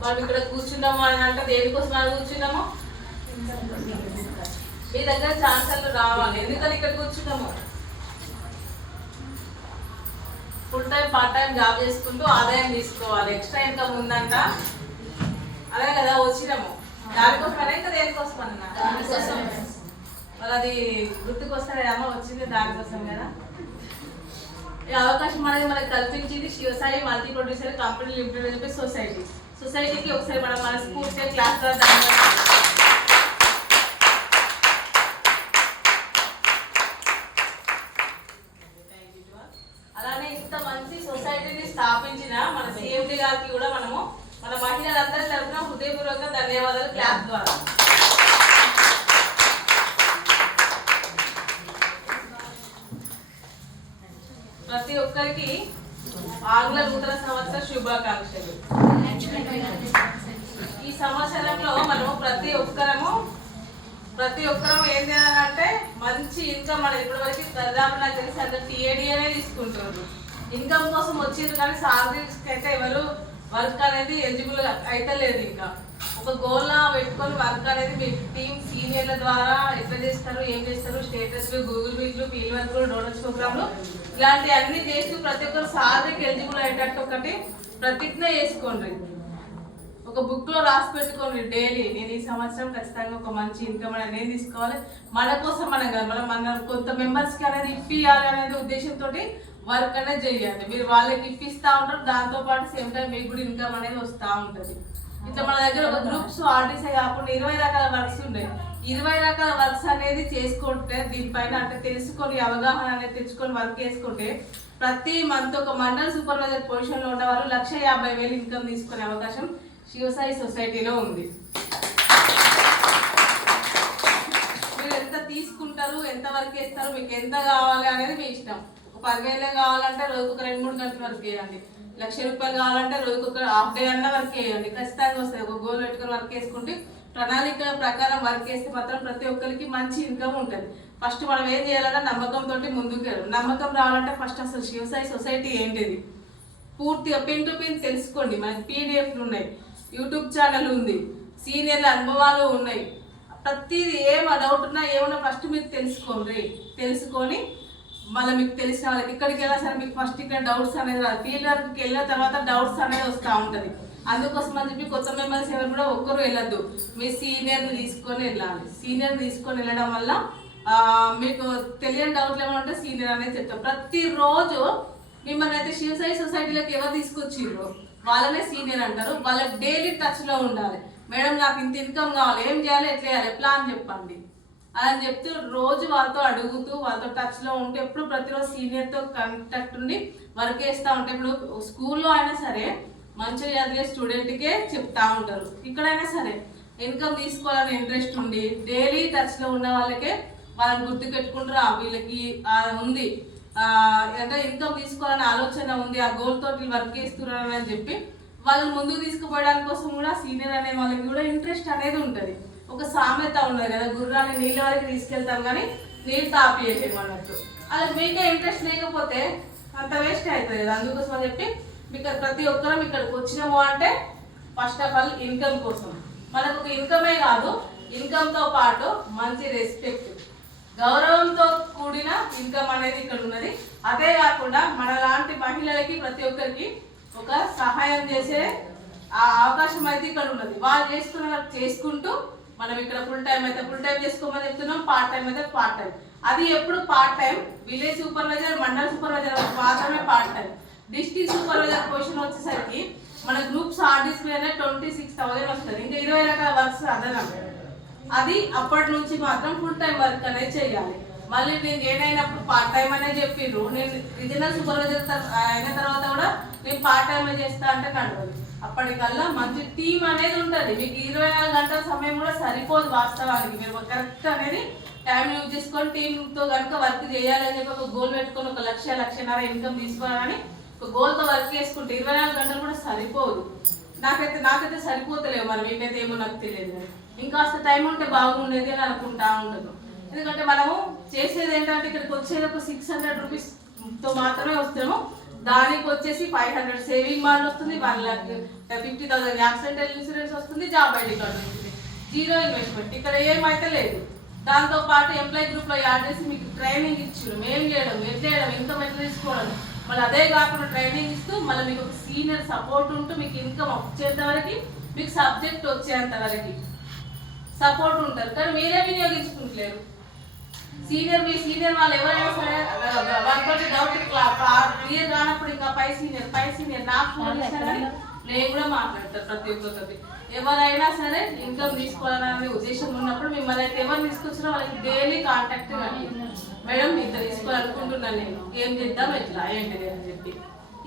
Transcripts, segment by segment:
మనం ఇక్కడ కూర్చున్నాము అని అంటే దేనికోసం మనం కూర్చున్నాము? మీ దగ్గర ఛాన్సర్లు రావాలి. ఎందుకని ఇక్కడ కూర్చున్నాము? Full time part time job చేసుకుంటూ ఆదాయం తీసుకోవాలి. ఎక్స్ట్రా ఇన్కమ్ ఉందంట, అదే కదా వచ్చినాము. దానికోసమైనా ఇంకా దేనికోసం అన్నా? మరి అది గుర్తుకొస్తానే అమ్మ వచ్చింది దానికోసం కదా. ఈ అవకాశం అనేది మనకు కల్పించింది Shivasai multi producer company limited అని చెప్పి సొసైటీకి ఒకసారి మనం మనస్ఫూర్తిగా క్లాస్ అలానే ఇంత మంచి సొసైటీని స్థాపించిన మన సిఎండి గారికి కూడా మనము మన మహిళలందరి తరఫున హృదయపూర్వక ధన్యవాదాలు క్లాస్ ద్వారా. ప్రతి ఒక్కరికి ఆంగ్ల నూతన సంవత్సర శుభాకాంక్షలు. ఈ సంవత్సరంలో మనము ప్రతి ఒక్కరము ఏం చేయాలంటే మంచి ఇన్కమ్. మనం ఇప్పటివరకు దాదాపు నాకు తెలిసి అందరు టీఏడీ అనేది తీసుకుంటున్నారు. ఇన్కమ్ కోసం వచ్చింది కానీ సాలరీస్కి అయితే ఎవరు వర్క్ అనేది ఎలిజిబుల్ అయితే లేదు. ఇంకా ఒక గోల్లా పెట్టుకొని వర్క్ అనేది మీ టీమ్ సీనియర్ల ద్వారా ఎట్లా చేస్తారు, ఏం చేస్తారు, స్టేటస్లు, గూగుల్ మీట్లు, ఫీల్డ్ వర్క్లు, డోనర్స్ ప్రోగ్రామ్లు ఇలాంటి అన్ని చేస్తూ ప్రతి ఒక్కరు సాలరీకి ఎలిజిబుల్ అయ్యేటట్టు ఒకటి ప్రతిజ్ఞ చేసుకోండి. ఒక బుక్ లో రాసి పెట్టుకోండి డైలీ. నేను ఈ సంవత్సరం ఖచ్చితంగా ఒక మంచి ఇన్కమ్ అనేది తీసుకోవాలి. మన కోసం మనం కాదు, మన కొంత మెంబర్స్కి అనేది ఇప్పియాలి అనేది ఉద్దేశంతో వర్క్ అనేది చేయాలి. మీరు వాళ్ళకి ఇప్పిస్తూ ఉంటారు, దాంతో పాటు సేమ్ టైం మీకు కూడా ఇన్కమ్ అనేది వస్తూ ఉంటుంది. ఇట్లా మన దగ్గర ఒక గ్రూప్స్ ఆర్టీసే కాకుండా 20 రకాల వర్క్స్ ఉన్నాయి. 20 రకాల వర్క్స్ అనేది చేసుకుంటే దీనిపైన అంటే తెలుసుకొని అవగాహన అనేది తెచ్చుకొని వర్క్ చేసుకుంటే ప్రతి మంత్ ఒక మండల్ సూపర్వైజర్ పొజిషన్లో ఉన్న వాళ్ళు 1,50,000 ఇన్కమ్ తీసుకునే అవకాశం శివసాయి సొసైటీలో ఉంది. మీరు ఎంత తీసుకుంటారు, ఎంత వర్క్ చేస్తారు, మీకు ఎంత కావాలి అనేది మీ ఇష్టం. ఒక 10,000 కావాలంటే రోజుకు ఒక 2-3 గంటలు వర్క్ చేయండి. 1,00,000 రూపాయలు కావాలంటే రోజుకు ఒక హాఫ్ డే అన్నా వర్క్ చేయండి. ఖచ్చితంగా వస్తుంది. ఒక గోల్ పెట్టుకొని వర్క్ చేసుకుంటే ప్రణాళిక ప్రకారం వర్క్ చేస్తే మాత్రం ప్రతి ఒక్కరికి మంచి ఇన్కమ్ ఉంటుంది. ఫస్ట్ మనం ఏం చేయాలంటే నమ్మకంతో ముందుకు వెళ్ళాలి. నమ్మకం రావాలంటే ఫస్ట్ అసలు శివసాయి సొసైటీ ఏంటిది పూర్తిగా పిన్ టు పిన్ తెలుసుకోండి. మనకి పీడిఎఫ్లు ఉన్నాయి, యూట్యూబ్ ఛానల్ ఉంది, సీనియర్ల అనుభవాలు ఉన్నాయి. ప్రతిదీ డౌట్ ఉన్నా ఏమన్నా ఫస్ట్ మీరు తెలుసుకొని మళ్ళీ మీకు తెలిసిన వాళ్ళకి ఇక్కడికి వెళ్ళినా సరే మీకు ఫస్ట్ ఇక్కడ డౌట్స్ అనేది రాదు. ఫీల్డ్ వర్క్కి వెళ్ళిన తర్వాత డౌట్స్ అనేది వస్తూ ఉంటుంది. అందుకోసం అని చెప్పి కొత్త మెంబర్స్ ఎవరు కూడా ఒక్కరు వెళ్ళొద్దు, మీ సీనియర్ని తీసుకొని వెళ్ళాలి. సీనియర్ని తీసుకొని వెళ్ళడం వల్ల మీకు తెలియని డౌట్లు ఏమైనా ఉంటే సీనియర్ అనేది చెప్తాం. ప్రతిరోజు మిమ్మల్ని అయితే శివసాయి సొసైటీలోకి ఎవరు తీసుకొచ్చిర్రో వాళ్ళనే సీనియర్ అంటారు. వాళ్ళకి డైలీ టచ్లో ఉండాలి. మేడం నాకు ఇంత ఇన్కమ్ కావాలి, ఏం చేయాలి, ఎట్లా చేయాలి, ప్లాన్ చెప్పండి అని చెప్తూ రోజు వాళ్ళతో అడుగుతూ వాళ్ళతో టచ్లో ఉంటే ఎప్పుడు ప్రతిరోజు సీనియర్తో కాంటాక్ట్ ఉండి వర్క్ చేస్తూ ఉంటే ఇప్పుడు స్కూల్లో అయినా సరే మంచిగా చదివే స్టూడెంట్కే చెప్తా ఉంటారు. ఇక్కడైనా సరే ఇన్కమ్ తీసుకోవాలని ఇంట్రెస్ట్ ఉండి డైలీ టచ్లో ఉన్న వాళ్ళకే వాళ్ళని గుర్తు పెట్టుకుంటారు. వీళ్ళకి ఉంది అంటే ఇన్కమ్ తీసుకోవాలని ఆలోచన ఉంది, ఆ గోల్ తోటి వర్క్ చేస్తున్నారు అని చెప్పి వాళ్ళని ముందుకు తీసుకుపోవడానికి కోసం కూడా సీనియర్ అనే వాళ్ళకి కూడా ఇంట్రెస్ట్ అనేది ఉంటుంది. ఒక సామెత ఉన్నది కదా, గుర్రాన్ని నీళ్ళ వరకు తీసుకెళ్తాం కానీ నీళ్ళు తాపియలేము అన్నట్టు. అలా మీకే ఇంట్రెస్ట్ లేకపోతే అంత వేస్ట్ అవుతుంది కదా. అందుకోసం అని చెప్పి మీకు ప్రతి ఒక్కరం ఇక్కడికి వచ్చినాము అంటే ఫస్ట్ ఆఫ్ ఆల్ ఇన్కమ్ కోసం. మనకు ఒక ఇన్కమే కాదు, ఇన్కమ్తో పాటు మంచి రెస్పెక్ట్, గౌరవంతో కూడిన ఇన్కమ్ అనేది ఇక్కడ ఉన్నది. అదే కాకుండా మన లాంటి మహిళలకి ప్రతి ఒక్కరికి ఒక సహాయం చేసే ఆ అవకాశం అయితే ఇక్కడ ఉన్నది. వాళ్ళు చేసుకున్న వర్క్ చేసుకుంటూ మనం ఇక్కడ ఫుల్ టైం అయితే ఫుల్ టైం చేసుకోమని చెప్తున్నాం, పార్ట్ టైం అయితే పార్ట్ టైం. అది ఎప్పుడు part time village supervisor, mandal supervisor మాత్రమే part time. District supervisor position వచ్చేసరికి మన గ్రూప్స్ ఆర్డీస్ మీద 26,000 వస్తుంది. ఇంకా 20 రకాల వర్క్స్ అదనం. అది అప్పటి నుంచి మాత్రం ఫుల్ టైం వర్క్ అనేది చేయాలి. మళ్ళీ నేను ఏదైనప్పుడు పార్ట్ టైం అనే చెప్పిర్రు. నేను రీజనల్ సూపర్వైజర్ అయిన తర్వాత కూడా నేను పార్ట్ టైం చేస్తా అంటే నడవదు. అప్పటికల్లా మంచి టీం అనేది ఉంటుంది. మీకు 24 గంటల సమయం కూడా సరిపోదు వాస్తవానికి. మీరు కరెక్ట్ అనేది టైం యూజ్ చేసుకొని టీంతో కనుక వర్క్ చేయాలని చెప్పి ఒక గోల్ పెట్టుకొని 1,00,000-1,50,000 ఇన్కమ్ తీసుకోవాలని ఒక గోల్తో వర్క్ చేసుకుంటే 24 గంటలు కూడా సరిపోదు. నాకైతే సరిపోతలేవు. మరి మీకైతే ఏమో నాకు తెలియదు. ఇంకాస్త టైం ఉంటే బాగుండేది అని అనుకుంటా ఉంటాను. ఎందుకంటే మనము చేసేది ఏంటంటే ఇక్కడికి వచ్చేది ఒక 600 రూపీస్తో మాత్రమే వస్తాము. దానికి వచ్చేసి 500 సేవింగ్ బాండ్ వస్తుంది, 1,50,000 యాక్సిడెంటల్ ఇన్సూరెన్స్ వస్తుంది, జాబ్ ఐడి కార్డు వస్తుంది, 0 ఇన్వెస్ట్మెంట్. ఇక్కడ ఏమైతే లేదు. దాంతో పాటు ఎంప్లాయీ గ్రూప్ లో యాడ్ చేసి మీకు ట్రైనింగ్ ఇచ్చారు, ఏం చేయడం, ఎట్లా చేయడం, ఇన్కమ్ ఎట్లా తీసుకోవడం. మళ్ళీ అదే కాకుండా ట్రైనింగ్ ఇస్తూ మళ్ళీ మీకు ఒక సీనియర్ సపోర్ట్ ఉంటూ మీకు ఇన్కమ్ వచ్చేంత వరకు, మీకు సబ్జెక్ట్ వచ్చేంత వరకు సపోర్ట్ ఉంటారు. కానీ మీరే వినియోగించుకుంటలేరు. మీ సీనియర్ వాళ్ళు ఎవరైనా సరే వాళ్ళకి డౌట్ క్లియర్ కానప్పుడు ఇంకా పై సీనియర్ నాకు ఫోన్ చేస్తారని నేను కూడా మాట్లాడతాను. ప్రతి ఒక్కరికి ఎవరైనా సరే ఇన్కమ్ తీసుకోవాలనే ఉద్దేశం ఉన్నప్పుడు మిమ్మల్ని అయితే ఎవరు తీసుకొచ్చినా వాళ్ళకి డైలీ కాంటాక్ట్ కానీ, మేడం ఇంత తీసుకోవాలనుకుంటున్నాను, నేను ఏం చేద్దాం, ఎట్లా ఏంటిది అని చెప్పి.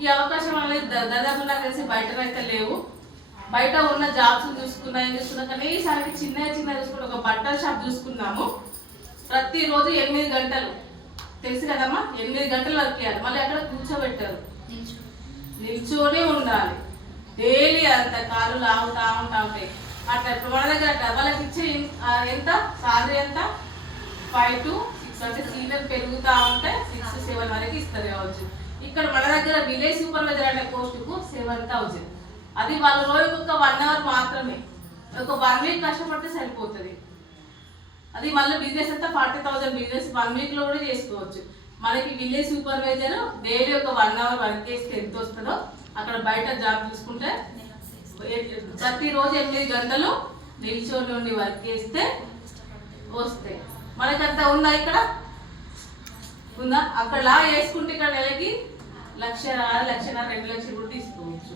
ఈ అవకాశం అనేది దాదాపు నాకు తెలిసి బయటనైతే లేవు. బయట ఉన్న జాబ్స్ చూసుకున్నా, ఏం చూసుకున్నా, కానీ ఈసారికి చిన్న చూసుకుంటే ఒక బట్టల షాప్ చూసుకున్నాము. ప్రతిరోజు 8 గంటలు, తెలుసు కదమ్మా, 8 గంటలు వర్క్ చేయాలి. మళ్ళీ అక్కడ కూర్చోబెట్టారు, నిల్చోనే ఉండాలి. డైలీ అంత కాలు లాగుతా ఉంటాయి. అట్లా ఇప్పుడు మన దగ్గర వాళ్ళకి ఇచ్చే ఎంత సాలరీ ఎంత 5 to 6 అంటే సీనియర్ పెరుగుతూ ఉంటే 6-7 వరకు ఇస్తారు కావచ్చు. ఇక్కడ మన దగ్గర విలేజ్ సూపర్వైజర్ అనే పోస్టుకు 7,000. అది వాళ్ళ రోజుకు ఒక 1 అవర్ మాత్రమే, ఒక 1 వీక్ కష్టపడితే సరిపోతుంది. అది మళ్ళీ బిజినెస్ అంతా 40,000 బిజినెస్ 1 వీక్ లో కూడా చేసుకోవచ్చు. మనకి విలేజ్ సూపర్వైజర్ డైలీ ఒక 1 అవర్ వర్క్ చేస్తే ఎంత వస్తుందో అక్కడ బయట జాబ్ చూసుకుంటే ప్రతిరోజు 8 గంటలు నిల్చొని ఉండి వర్క్ చేస్తే వస్తాయి. మనకంతా ఉందా? ఇక్కడ ఉందా? అక్కడ లా వేసుకుంటే ఇక్కడ నెలకి 1,00,000, 1,00,000, 2 లక్షలు కూడా తీసుకోవచ్చు.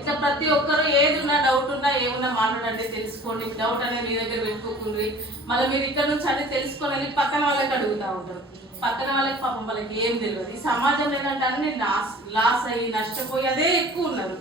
ఇక ప్రతి ఒక్కరు ఏది ఉన్నా డౌట్ ఉన్నా ఏమున్నా మాట్లాడండి, తెలుసుకోండి. డౌట్ అనేది మీ దగ్గర పెట్టుకోకుండ్రి. మళ్ళీ మీరు ఇక్కడ నుంచి అన్ని తెలుసుకొని పక్కన వాళ్ళకి అడుగుతూ ఉంటారు. పక్కన వాళ్ళకి పాపం వాళ్ళకి ఏం తెలియదు. ఈ సమాజంలో ఏంటంటే అన్ని లాస్ అయ్యి నష్టపోయి అదే ఎక్కువ ఉన్నారు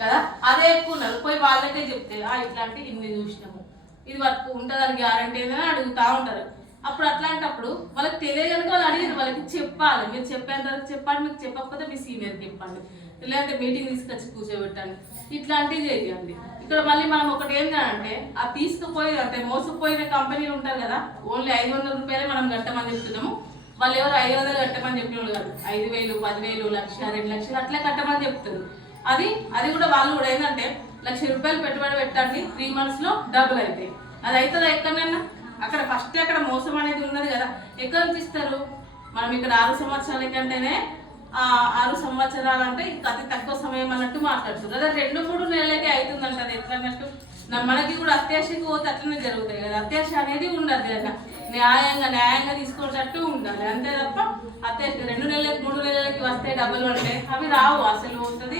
కదా, అదే ఎక్కువ ఉన్నారు. పోయి వాళ్ళకే చెప్తే ఇట్లాంటి ఇన్ని చూసినాము, ఇది వర్క్ ఉంటుందని గ్యారంటీ ఏదైనా అడుగుతూ ఉంటారు. అప్పుడు అట్లాంటప్పుడు వాళ్ళకి తెలియగలిగి వాళ్ళు అడిగారు, వాళ్ళకి చెప్పాలి. మీరు చెప్పేంత వరకు చెప్పండి, మీకు చెప్పకపోతే మీ సీనియర్కి చెప్పండి, ఇలాంటి మీటింగ్ తీసుకొచ్చి కూర్చోబెట్టండి, ఇట్లాంటివి చేయండి. ఇక్కడ మళ్ళీ మనం ఒకటి ఏంటంటే ఆ తీసుకుపోయి అంటే మోసపోయిన కంపెనీలు ఉంటారు కదా, ఓన్లీ 500 రూపాయలే మనం కట్టమని చెప్తున్నాము. వాళ్ళు ఎవరు 500 కట్టమని చెప్పిన వాళ్ళు కాదు, 5,000, 10,000, 1,00,000, 2 లక్షలు అట్లా కట్టమని చెప్తారు. అది కూడా వాళ్ళు కూడా ఏంటంటే 1,00,000 రూపాయలు పెట్టుబడి పెట్టండి, 3 months లో డబుల్ అవుతాయి. అది అవుతుందా ఎక్కడైనా? అక్కడ ఫస్ట్ అక్కడ మోసం అనేది ఉన్నది కదా, ఎక్కడ నుంచి ఇస్తారు? మనం ఇక్కడ 6 సంవత్సరాల కంటేనే 6 సంవత్సరాలు అంటే అతి తక్కువ సమయం అన్నట్టు మాట్లాడుతుంది. అదే 2-3 నెలలకే అవుతుందంట. అది ఎట్లా అన్నట్టు మనకి కూడా అత్యాశకి పోతే అట్లనే జరుగుతాయి కదా. అత్యాశ అనేది ఉండదు కదా, న్యాయంగా తీసుకునేటట్టు ఉండాలి అంతే తప్ప అత్యాశ 2 నెలలకి 3 నెలలకి వస్తే డబ్బులు అంటే అవి రావు. అసలు ఉంటుంది